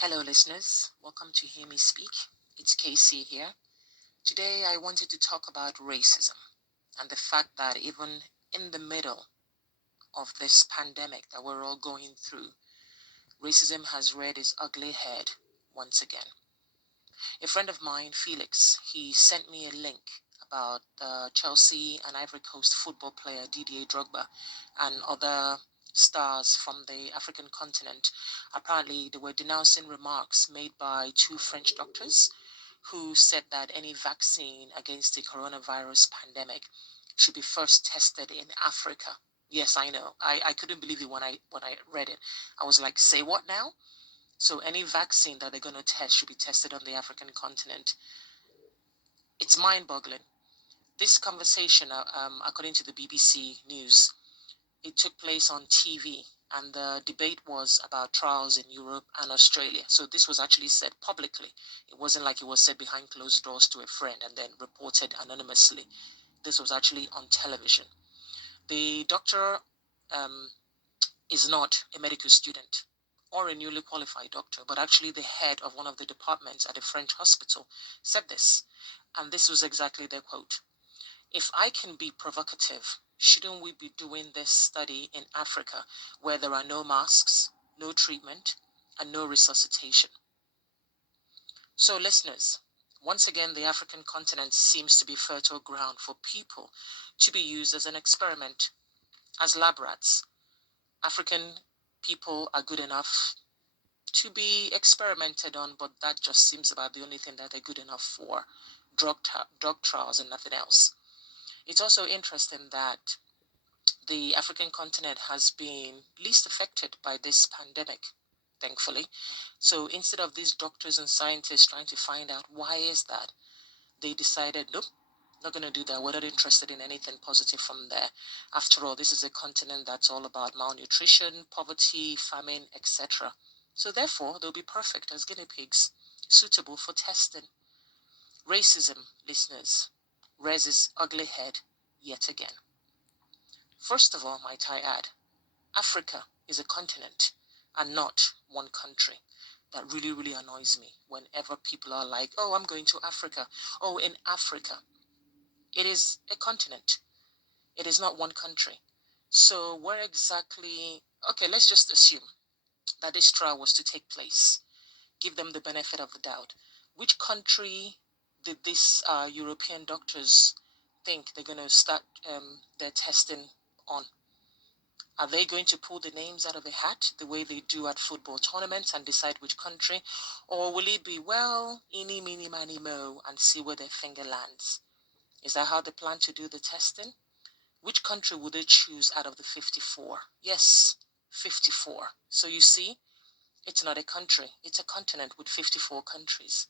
Hello, listeners. Welcome to Hear Me Speak. It's Casey here. Today, I wanted to talk about racism and the fact that even in the middle of this pandemic that we're all going through, racism has reared its ugly head once again. A friend of mine, Felix, he sent me a link about the Chelsea and Ivory Coast football player Didier Drogba and other stars from the African continent. Apparently, they were denouncing remarks made by two French doctors who said that any vaccine against the coronavirus pandemic should be first tested in Africa. Yes, I know. I couldn't believe it when I read it. I was like, say what now? So any vaccine that they're going to test should be tested on the African continent. It's mind-boggling. This conversation, according to the BBC News, it took place on TV, and the debate was about trials in Europe and Australia. So this was actually said publicly. It wasn't like it was said behind closed doors to a friend and then reported anonymously. This was actually on television. The doctor um, is not a medical student or a newly qualified doctor, but actually the head of one of the departments at a French hospital said this. And this was exactly their quote. If I can be provocative, shouldn't we be doing this study in Africa where there are no masks, no treatment, and no resuscitation? So, listeners, once again, the African continent seems to be fertile ground for people to be used as an experiment, as lab rats. African people are good enough to be experimented on, but that just seems about the only thing that they're good enough for, drug trials and nothing else. It's also interesting that the African continent has been least affected by this pandemic, thankfully. So instead of these doctors and scientists trying to find out why is that, they decided, nope, not going to do that. We're not interested in anything positive from there. After all, this is a continent that's all about malnutrition, poverty, famine, etc. So therefore, they'll be perfect as guinea pigs, suitable for testing. Racism, listeners, rears its ugly head yet again. First of all, might I add, Africa is a continent and not one country. That really, really annoys me whenever people are like, oh, I'm going to Africa. Oh, in Africa. It is a continent. It is not one country. So where exactly, okay, let's just assume that this trial was to take place. Give them the benefit of the doubt. Which country did these European doctors think they're going to start their testing on? Are they going to pull the names out of a hat the way they do at football tournaments and decide which country? Or will it be, well, eeny, meeny, miny, mo, and see where their finger lands? Is that how they plan to do the testing? Which country would they choose out of the 54? Yes, 54. So you see, it's not a country, it's a continent with 54 countries.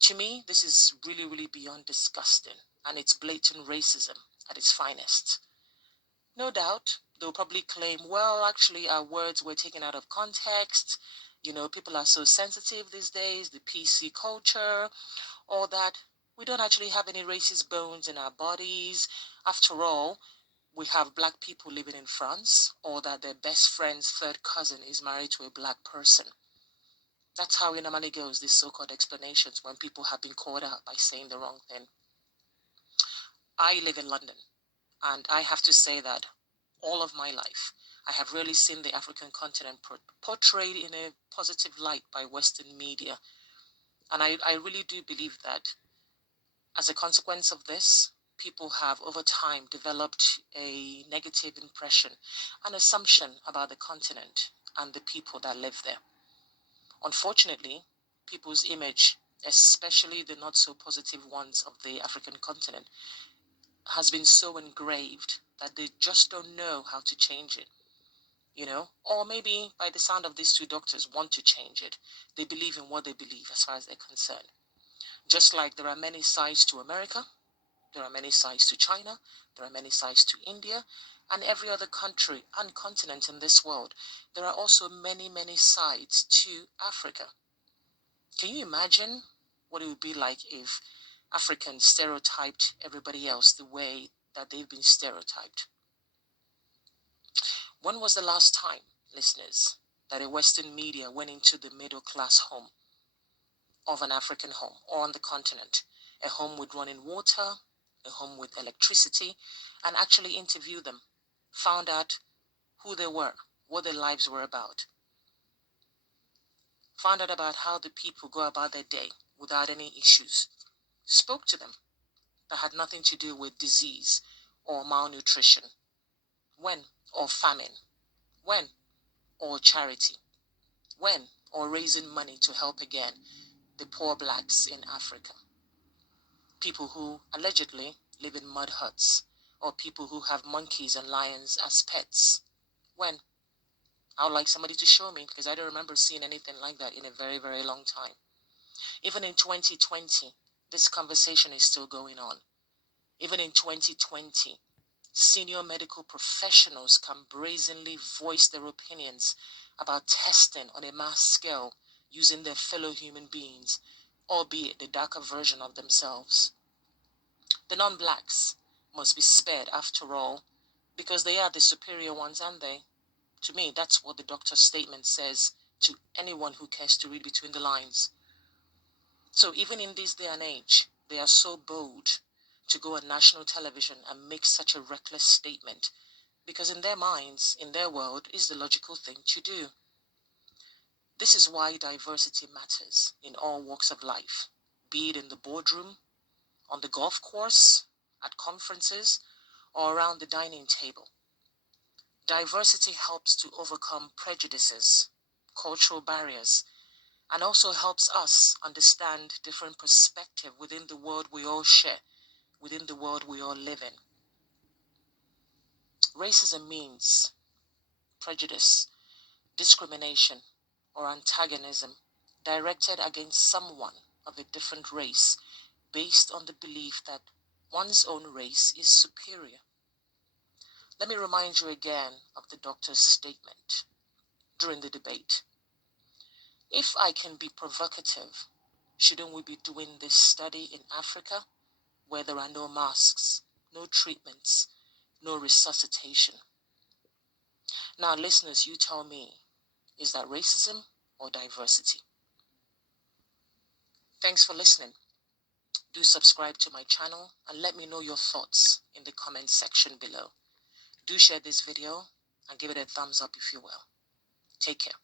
To me, this is really, really beyond disgusting, and it's blatant racism at its finest. No doubt, they'll probably claim, well, actually, our words were taken out of context. People are so sensitive these days, the PC culture, all that. We don't actually have any racist bones in our bodies. After all, we have black people living in France, or that their best friend's third cousin is married to a black person. That's how it normally goes, these so-called explanations, when people have been called out by saying the wrong thing. I live in London, and I have to say that all of my life, I have really seen the African continent portrayed in a positive light by Western media. And I really do believe that as a consequence of this, people have over time developed a negative impression, an assumption about the continent and the people that live there. Unfortunately, people's image, especially the not so positive ones of the African continent, has been so engraved that they just don't know how to change it. Or maybe by the sound of these two doctors want to change it. They believe in what they believe as far as they're concerned. Just like there are many sides to America, there are many sides to China, there are many sides to India, and every other country and continent in this world. There are also many, many sides to Africa. Can you imagine what it would be like if Africans stereotyped everybody else the way that they've been stereotyped? When was the last time, listeners, that a Western media went into the middle class home of an African home or on the continent, a home with running water, a home with electricity, and actually interviewed them, found out who they were, what their lives were about, found out about how the people go about their day without any issues, spoke to them that had nothing to do with disease or malnutrition, when or famine, when or charity, when or raising money to help again the poor blacks in Africa, people who allegedly live in mud huts, or people who have monkeys and lions as pets. When? I would like somebody to show me, because I don't remember seeing anything like that in a very, very long time. Even in 2020, this conversation is still going on. Even in 2020, senior medical professionals can brazenly voice their opinions about testing on a mass scale using their fellow human beings, albeit the darker version of themselves. The non-blacks must be spared after all, because they are the superior ones, aren't they? To me, that's what the doctor's statement says to anyone who cares to read between the lines. So even in this day and age, they are so bold to go on national television and make such a reckless statement, because in their minds, in their world, is the logical thing to do. This is why diversity matters in all walks of life, be it in the boardroom, on the golf course, at conferences, or around the dining table. Diversity helps to overcome prejudices, cultural barriers, and also helps us understand different perspectives within the world we all share, within the world we all live in. Racism means prejudice, discrimination, or antagonism directed against someone of a different race based on the belief that one's own race is superior. Let me remind you again of the doctor's statement during the debate. If I can be provocative, shouldn't we be doing this study in Africa, where there are no masks, no treatments, no resuscitation? Now, listeners, you tell me, is that racism or diversity? Thanks for listening. Do subscribe to my channel and let me know your thoughts in the comment section below. Do share this video and give it a thumbs up if you will. Take care.